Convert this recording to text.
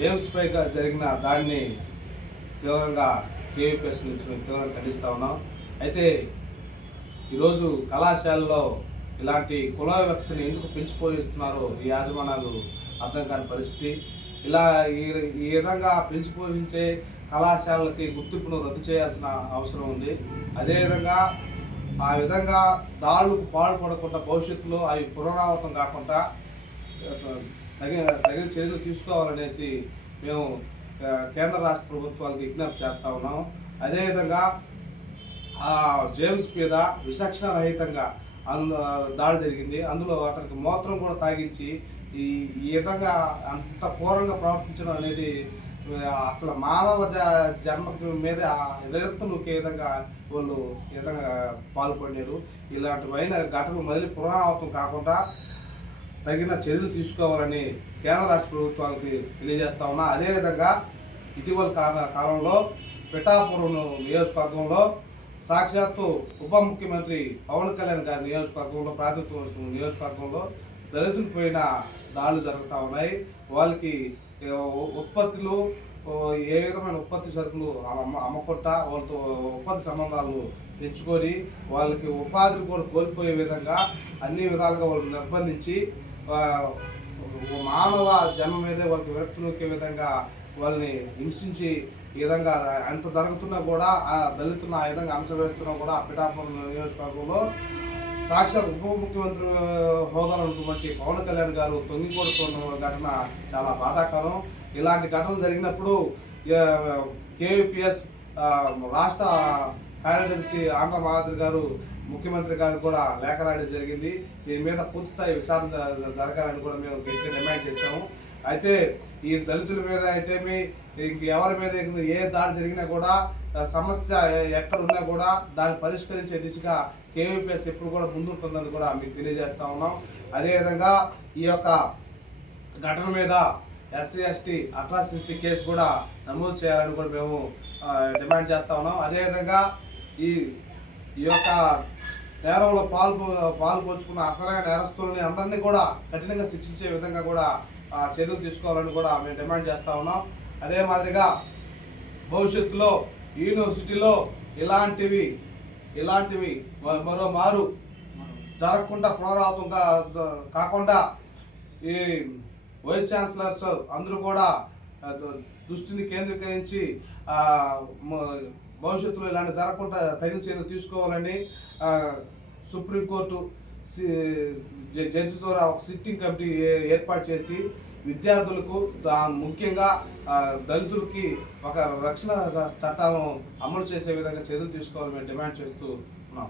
జేమ్స్పై జరిగిన దాడిని తీవ్రంగా కేవీపీఎస్ నుంచి మేము తీవ్రంగా ఖండిస్తూ ఉన్నాం. అయితే ఈరోజు కళాశాలలో ఇలాంటి కుల వ్యవస్థని ఎందుకు పెంచిపోయిస్తున్నారో ఈ యాజమాన్యాలు అర్థం కాని పరిస్థితి. ఇలా ఈ ఈ విధంగా పెంచిపోయించే కళాశాలలకి గుర్తింపును రద్దు చేయాల్సిన అవసరం ఉంది. అదేవిధంగా ఆ విధంగా దాడులకు పాల్పడకుండా భవిష్యత్తులో అవి పునరావృతం కాకుండా తగిన తగిన చర్యలు తీసుకోవాలనేసి మేము కేంద్ర రాష్ట్ర ప్రభుత్వాలకు విజ్ఞప్తి చేస్తూ ఉన్నాం. అదేవిధంగా ఆ జేమ్స్ మీద విచక్షణ రహితంగా అందు దాడి జరిగింది. అందులో అతనికి మూత్రం కూడా తాగించి ఈ ఈ విధంగా అంత ఘోరంగా ప్రవర్తించడం అనేది అసలు మానవ జ- జన్మ మీద విరక్తం ఒకే విధంగా వాళ్ళు ఈ విధంగా పాల్పడినారు. ఇలాంటివైన ఘటనలు మళ్ళీ పునరావృతం కాకుండా తగిన చర్యలు తీసుకోవాలని కేంద్ర రాష్ట్ర ప్రభుత్వానికి తెలియజేస్తా ఉన్నా. అదేవిధంగా ఇటీవల కాలంలో పిఠాపురం నియోజకవర్గంలో సాక్షాత్తు ఉప ముఖ్యమంత్రి పవన్ కళ్యాణ్ గారి నియోజకవర్గంలో ప్రాతినిధ్యం వహిస్తున్న నియోజకవర్గంలో దళితులు పోయిన దాడులు జరుగుతూ ఉన్నాయి. వాళ్ళకి ఉత్పత్తులు ఏ విధమైన ఉత్పత్తి సరుకులు అమ్మకొట్ట వాళ్ళతో ఉత్పత్తి సంబంధాలు తెచ్చుకొని వాళ్ళకి ఉపాధిని కూడా కోల్పోయే విధంగా అన్ని విధాలుగా వాళ్ళు నిర్బంధించి మానవ జన్మ మీదే వాళ్ళకి విరక్తి నొక్కే విధంగా వాళ్ళని హింసించి ఈ విధంగా ఎంత జరుగుతున్నా కూడా ఆ దళితులను ఆ విధంగా అనుసరిస్తున్నా కూడా పిఠాపురం నియోజకవర్గంలో సాక్షాత్ ఉప ముఖ్యమంత్రి హోదాలో ఉన్నటువంటి పవన్ కళ్యాణ్ గారు తొంగికొడుతున్న ఘటన చాలా బాధాకరం. ఇలాంటి ఘటనలు జరిగినప్పుడు కేవీపీఎస్ రాష్ట్ర కార్యదర్శి ఆంధ్ర మహాద్రి గారు ముఖ్యమంత్రి గారు కూడా లేఖ రాయడం జరిగింది. దీని మీద పూర్తిస్థాయి విచారణ జరగాలని కూడా మేము గట్టిగా డిమాండ్ చేశాము. అయితే ఈ దళితుల మీద అయితే మీ ఇంక ఎవరి మీద ఏ దాడి జరిగినా కూడా సమస్య ఎక్కడ ఉన్నా కూడా దాన్ని పరిష్కరించే దిశగా కేవీపీఎస్ ఎప్పుడు కూడా ముందుంటుందని కూడా మీకు తెలియజేస్తా ఉన్నాం. అదేవిధంగా ఈ యొక్క ఘటన మీద ఎస్సీ ఎస్టీ అట్రాసిటీ కేసు కూడా నమోదు చేయాలని కూడా మేము డిమాండ్ చేస్తా ఉన్నాం. అదేవిధంగా ఈ ఈ యొక్క నేరంలో పాల్పో పాల్పంచుకున్న అసలైన నేరస్తులని అందరినీ కూడా కఠినంగా శిక్షించే విధంగా కూడా ఆ, చర్యలు తీసుకోవాలని కూడా మేము డిమాండ్ చేస్తా ఉన్నాం. అదే మాదిరిగా భవిష్యత్తులో యూనివర్సిటీలో ఇలాంటివి ఇలాంటివి మరో మారు జరగకుండా పునరావృతం కాకుండా ఈ వైస్ ఛాన్సలర్స్ అందరూ కూడా దృష్టిని కేంద్రీకరించి భవిష్యత్తులో ఇలాంటి జరగకుండా తగిన చర్యలు తీసుకోవాలని సుప్రీంకోర్టు సి- జడ్జి ద్వారా ఒక సిట్టింగ్ కమిటీ ఏర్పాటు చేసి విద్యార్థులకు దా- ముఖ్యంగా దళితులకి ఒక రక్షణ చట్టాలను అమలు చేసే విధంగా చర్యలు తీసుకోవాలని మేము డిమాండ్ చేస్తూ ఉన్నాం.